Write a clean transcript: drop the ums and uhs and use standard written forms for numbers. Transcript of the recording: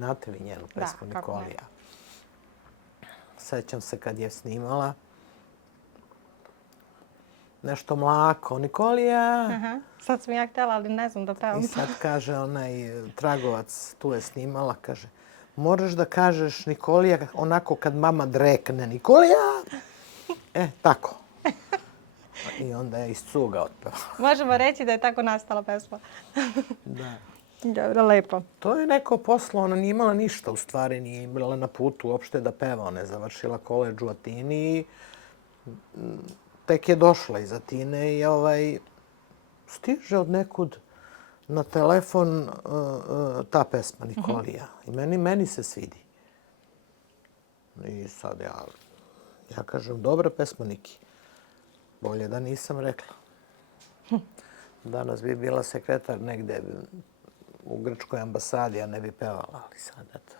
Znate vi njenu pesmu Da, kako ne. Nikolija? Sećam se kad je snimala nešto mlako. Nikolija! Aha. Sad sam ja htjela, ali ne znam da pevam. I sad kaže onaj tragovac, tu je snimala, kaže moraš da kažeš Nikolija onako kad mama drekne. Nikolija! Tako. I onda je iz cuga otpevala. Možemo reći da je tako nastala pesma. Da. Dobro, lepo. To je neko poslo, ona nije imala ništa u stvari, nije imala na putu uopšte da peva. Ona je završila koledž u Atini i tek je došla iz Atine i stiže od nekud na telefon ta pesma Nikolija. I meni se svidi. I sad ja kažem, dobra pesma Niki. Bolje da nisam rekla. Danas bi bila sekretar negde u grčkoj ambasadi, a ne bi pevala, ali sad eto.